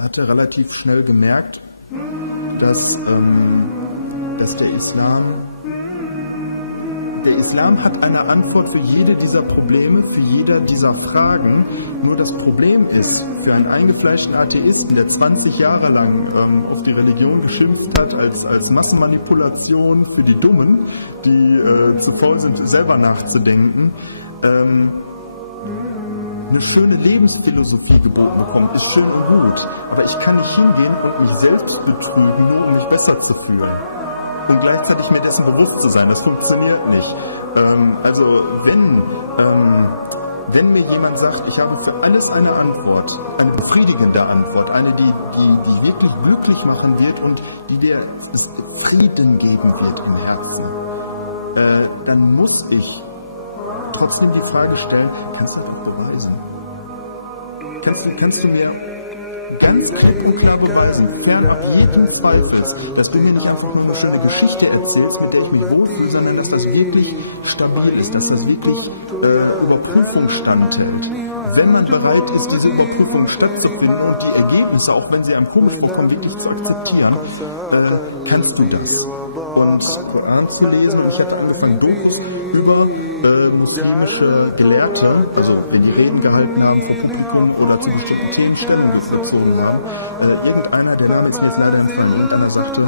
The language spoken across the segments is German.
hatte relativ schnell gemerkt, dass der Islam hat eine Antwort für jede dieser Probleme, für jede dieser Fragen. Nur das Problem ist, für einen eingefleischten Atheisten, der 20 Jahre lang auf die Religion geschimpft hat, als Massenmanipulation für die Dummen, die zu faul sind, selber nachzudenken, eine schöne Lebensphilosophie geboten bekommt, ist schön und gut. Aber ich kann nicht hingehen und mich selbst betrügen, nur um mich besser zu fühlen. Und gleichzeitig mir dessen bewusst zu sein, das funktioniert nicht. Also wenn mir jemand sagt, ich habe für alles eine Antwort, eine befriedigende Antwort, eine, die wirklich glücklich machen wird und die dir Frieden geben wird im Herzen, dann muss ich trotzdem die Frage stellen, kannst du das beweisen? Kannst du mir ganz klipp und klar beweisen, fernab jeden Zweifels, dass du mir nicht einfach nur eine schöne Geschichte erzählst, mit der ich mich wohlfühle, sondern dass das wirklich stabil ist, dass das wirklich Überprüfung standhält. Wenn man bereit ist, diese Überprüfung stattzufinden und die Ergebnisse, auch wenn sie einem komisch vorkommen, wirklich zu akzeptieren, kannst du das. Und Koran zu lesen, und ich hatte angefangen, Dokus über muslimische Gelehrte, also wenn die Reden gehalten haben vor Publikum oder zu bestimmten Themen Stellung bezogen haben, irgendeiner, der Name ist mir jetzt leider entfallen, irgendeiner sagte,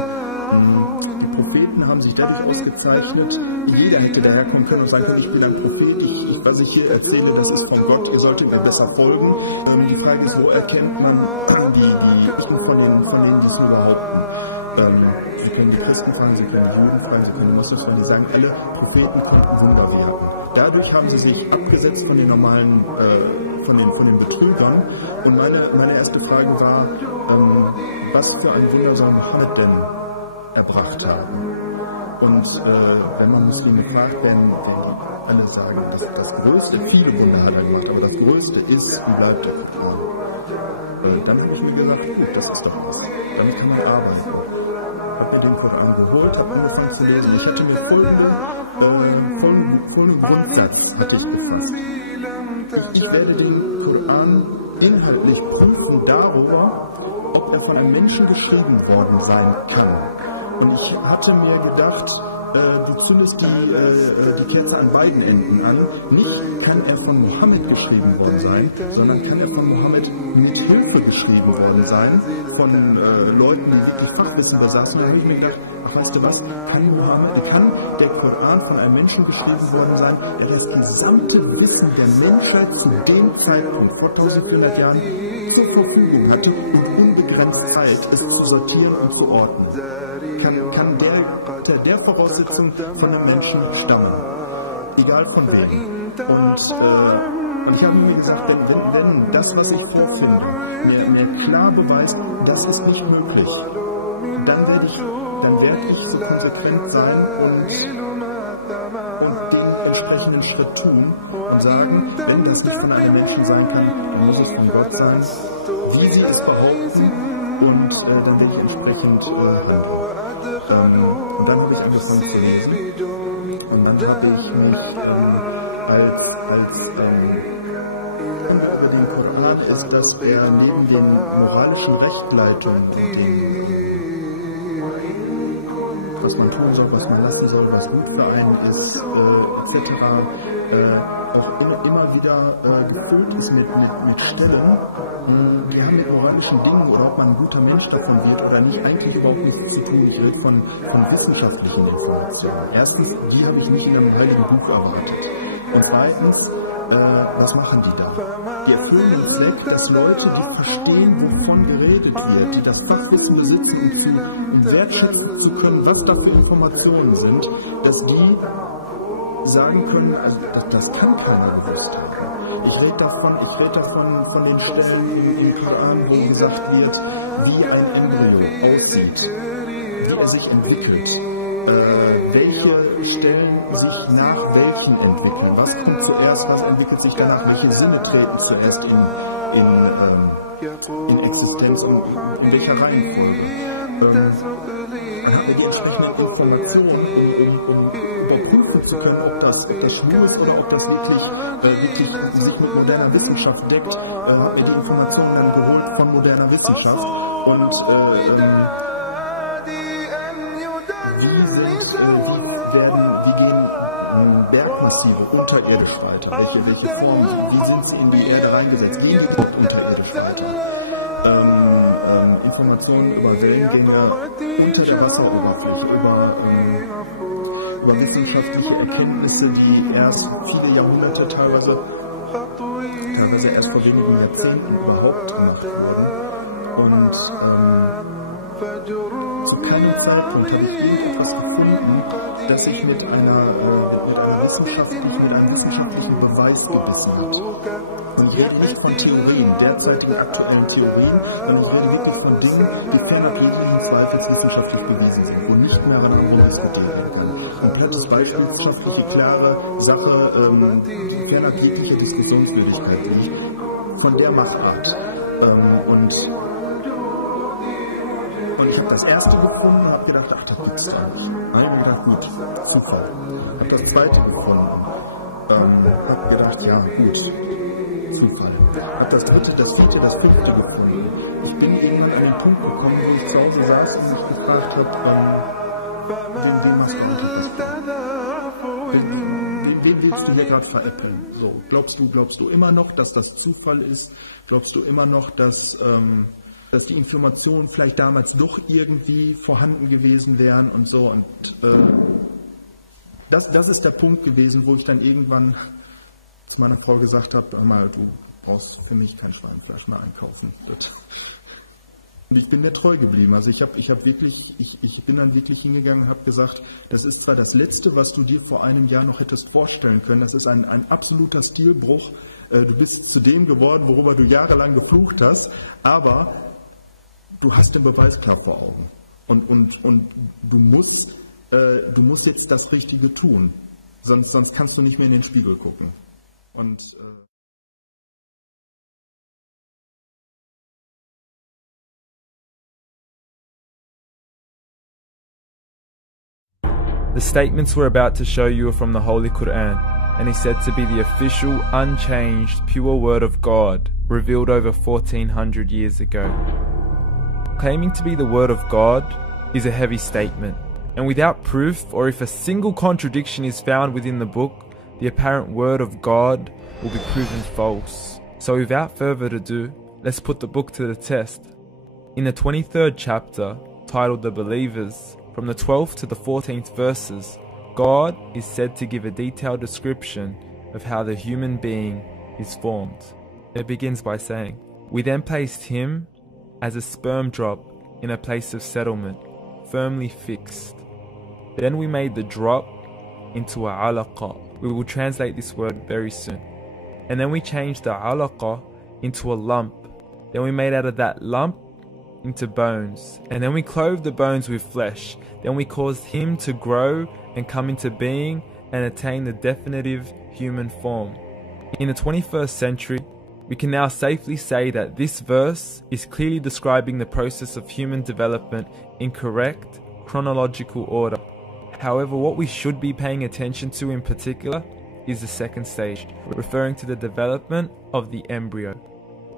die Propheten haben sich dadurch ausgezeichnet, jeder hätte daherkommen können und sagen können, ich bin ein Prophet, was ich hier erzähle, das ist von Gott, ihr solltet mir besser folgen. Die Frage ist, wo erkennt man die Echten von denen, die so behaupten? Sie können die Christen fragen, Sie können die Juden fragen, Sie können die Moslems fragen, die sagen, alle Propheten konnten Wunder wirken. Dadurch haben sie sich abgesetzt von den normalen, von den Betrügern. Und meine erste Frage war, was für ein Wunder soll Mohammed denn erbracht haben? Und wenn man Muslime fragt, werden alle sagen, das Größte, viele Wunder hat er gemacht, aber das Größte ist und bleibt der Koran. Dann habe ich mir gedacht, gut, das ist doch was. Damit kann man arbeiten. Habe mir den Koran geholt, habe angefangen zu lesen. Ich hatte mir folgenden Grundsatz hatte ich gefasst. Ich werde den Koran inhaltlich prüfen darüber, ob er von einem Menschen geschrieben worden sein kann. Und ich hatte mir gedacht, du zündest die Kerze an beiden Enden an. Nicht kann er von Mohammed geschrieben worden sein, sondern kann er von Mohammed mit Hilfe geschrieben worden sein, von Leuten, die wirklich Fachwissen besaßen. Da habe ich mir gedacht, ach, weißt du was, kann der Koran von einem Menschen geschrieben worden sein, der das gesamte Wissen der Menschheit zu dem Zeitpunkt vor 1400 Jahren zur Verfügung hatte und unbegrenzt Zeit, es zu sortieren und zu ordnen. Kann der Voraussetzung von einem Menschen stammen. Egal von wem. Und ich habe mir gesagt, wenn das, was ich vorfinde, mir klar beweist, das ist nicht möglich, dann werde ich so konsequent sein und den entsprechenden Schritt tun und sagen, wenn das nicht von einem Menschen sein kann, dann muss es von Gott sein, wie sie es behaupten, und dann werde ich entsprechend handeln. Und dann habe ich angefangen zu lesen und dann habe ich mich über den Koran ist, dass er neben den moralischen Rechtleitungen, was man tun soll, was man lassen soll, was gut für einen ist, etc., auch immer wieder gefüllt ist mit Stellen, die haben mit moralischen Dingen oder ob man ein guter Mensch davon wird oder nicht, eigentlich überhaupt nichts zu tun. Ich rede von wissenschaftlichen Informationen. Erstens, die habe ich nicht in einem heiligen Buch erwartet. Und zweitens, was machen die da? Die erfüllen den Zweck, dass Leute, die verstehen, wovon geredet wird, die das Fachwissen besitzen, um wertschätzen zu können, was da für Informationen sind, dass die sagen können, also das kann keiner gewusst haben. Ich rede davon von den Stellen im Koran, wo gesagt wird, wie ein Embryo aussieht, wie er sich entwickelt, welche Stellen sich nach welchen entwickeln, was kommt zuerst, was entwickelt sich danach, welche Sinne treten zuerst in Existenz und in welcher Reihenfolge. Dann haben wir die entsprechenden Informationen, um überprüfen zu können, ob das schwul ist oder ob das wirklich sich mit moderner Wissenschaft deckt, habe mir die Informationen dann geholt von moderner Wissenschaft und wie gehen Bergmassive unterirdisch weiter? Welche Formen? Wie sind sie in die Erde reingesetzt? Gehen die überhaupt unterirdisch weiter? Informationen über Wellengänge unter der Wasseroberfläche, über wissenschaftliche Erkenntnisse, die erst viele Jahrhunderte, teilweise erst vor wenigen Jahrzehnten überhaupt gemacht wurden. Und zu keinem Zeitpunkt habe ich irgendetwas gefunden, das sich mit einem wissenschaftlichen Beweis gebissen hat. Und ich rede nicht von Theorien, derzeitigen aktuellen Theorien, sondern ich rede wirklich von Dingen, die fernab jeglichen Zweifels wissenschaftlich bewiesen sind, wo nicht mehr daran rumdiskutiert werden kann. Ein plattes Beispiel, wissenschaftliche klare Sache, fernab jeglicher Diskussionswürdigkeit liegt, von der Machart. Und ich habe das erste gefunden und habe gedacht, ach, das gibt's ja nicht. Dann habe ich gedacht, gut, Zufall. Habe das zweite gefunden. Habe gedacht, ja, gut, Zufall. Habe das dritte, das vierte, das fünfte gefunden. Ich bin irgendwann an den Punkt gekommen, wo ich zu Hause saß und mich gefragt habe, wen machst du eigentlich was? Wen willst du hier gerade veräppeln? So, glaubst du immer noch, dass das Zufall ist? Glaubst du immer noch, dass die Informationen vielleicht damals doch irgendwie vorhanden gewesen wären und so. Und das ist der Punkt gewesen, wo ich dann irgendwann zu meiner Frau gesagt habe, hör mal, du brauchst für mich kein Schweinfleisch mehr einkaufen. Und ich bin mir treu geblieben. Also ich bin dann wirklich hingegangen und habe gesagt, das ist zwar das Letzte, was du dir vor einem Jahr noch hättest vorstellen können, das ist ein absoluter Stilbruch. Du bist zu dem geworden, worüber du jahrelang geflucht hast, aber du hast den Beweis klar vor Augen und du musst jetzt das Richtige tun, sonst kannst du nicht mehr in den Spiegel gucken. Und The statements we're about to show you are from the Holy Quran and is said to be the official, unchanged, pure word of God, revealed over 1400 years ago. Claiming to be the word of God is a heavy statement, and without proof, or if a single contradiction is found within the book, the apparent word of God will be proven false. So without further ado, let's put the book to the test. In the 23rd chapter, titled The Believers, from the 12th to the 14th verses, God is said to give a detailed description of how the human being is formed. It begins by saying, "We then placed him as a sperm drop in a place of settlement, firmly fixed. Then we made the drop into a alaqa." We will translate this word very soon. "And then we changed the alaqa into a lump. Then we made out of that lump into bones. And then we clothed the bones with flesh. Then we caused him to grow and come into being and attain the definitive human form." In the 21st century, we can now safely say that this verse is clearly describing the process of human development in correct chronological order. However, what we should be paying attention to in particular is the second stage, referring to the development of the embryo.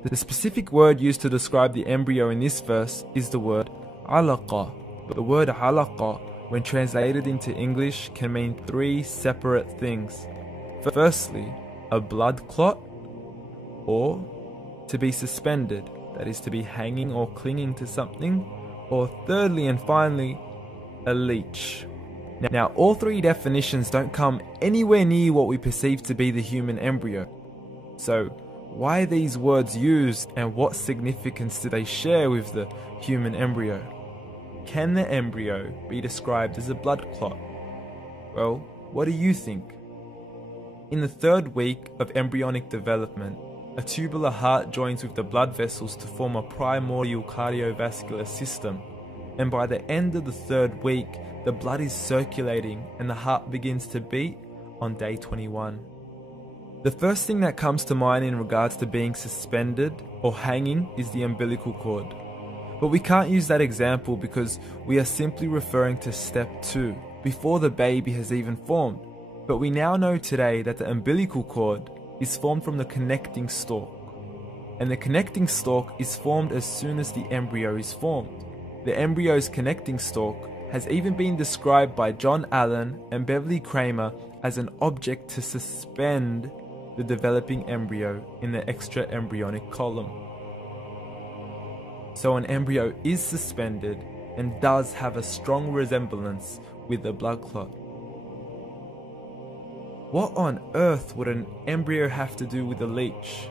The specific word used to describe the embryo in this verse is the word alaqa. The word alaqa, when translated into English, can mean three separate things. Firstly, a blood clot, or to be suspended, that is to be hanging or clinging to something, or thirdly and finally, a leech. Now, all three definitions don't come anywhere near what we perceive to be the human embryo. So, why are these words used, and what significance do they share with the human embryo? Can the embryo be described as a blood clot? Well, what do you think? In the third week of embryonic development, a tubular heart joins with the blood vessels to form a primordial cardiovascular system, and by the end of the third week, the blood is circulating and the heart begins to beat on day 21. The first thing that comes to mind in regards to being suspended or hanging is the umbilical cord. But we can't use that example because we are simply referring to step 2, before the baby has even formed. But we now know today that the umbilical cord is formed from the connecting stalk. And the connecting stalk is formed as soon as the embryo is formed. The embryo's connecting stalk has even been described by John Allen and Beverly Kramer as an object to suspend the developing embryo in the extra-embryonic column. So an embryo is suspended and does have a strong resemblance with a blood clot. What on earth would an embryo have to do with a leech?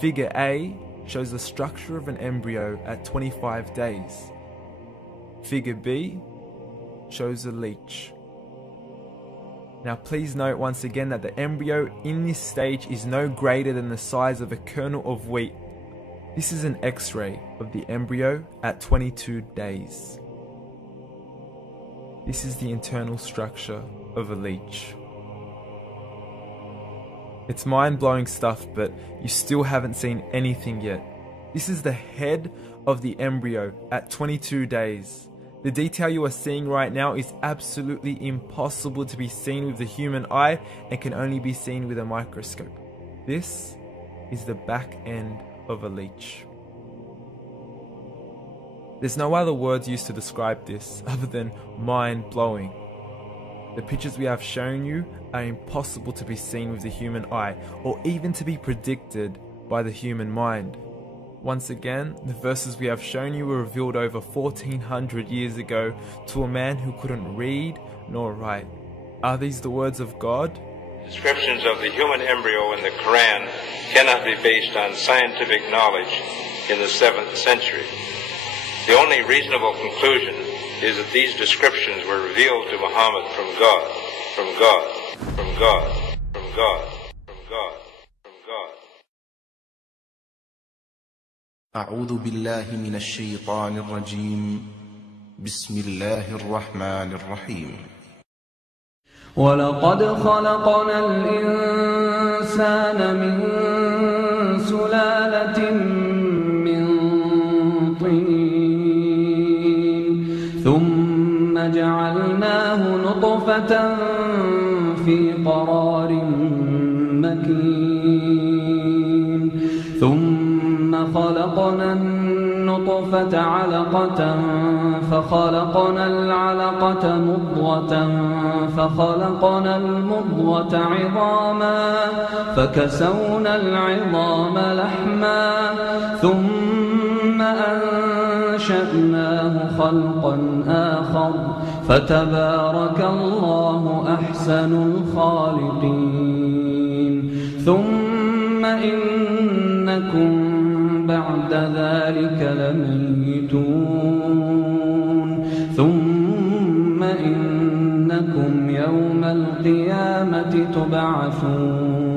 Figure A shows the structure of an embryo at 25 days. Figure B shows a leech. Now please note once again that the embryo in this stage is no greater than the size of a kernel of wheat. This is an X-ray of the embryo at 22 days. This is the internal structure of a leech. It's mind-blowing stuff, but you still haven't seen anything yet. This is the head of the embryo at 22 days. The detail you are seeing right now is absolutely impossible to be seen with the human eye and can only be seen with a microscope. This is the back end of a leech. There's no other words used to describe this other than mind-blowing. The pictures we have shown you are impossible to be seen with the human eye or even to be predicted by the human mind. Once again, the verses we have shown you were revealed over 1400 years ago to a man who couldn't read nor write. Are these the words of God? Descriptions of the human embryo in the Quran cannot be based on scientific knowledge in the 7th century. The only reasonable conclusion is that these descriptions were revealed to Muhammad from God, from God, from God, from God, from God, from God. أعوذ بالله من الشيطان الرجيم بسم الله الرحمن الرحيم ولقد خلقنا الإنسان من سلالة من طين ثم جعلناه نطفة في قرار مكين ثم خلقنا النطفة علقة فخلقنا العلقة مضغة فخلقنا المضغة عظاما فكسونا العظام لحما ثم أنشأناه خلقا آخر فتبارك الله أحسن الخالقين ثم إنكم بعد ذلك لميتون ثم إنكم يوم القيامة تبعثون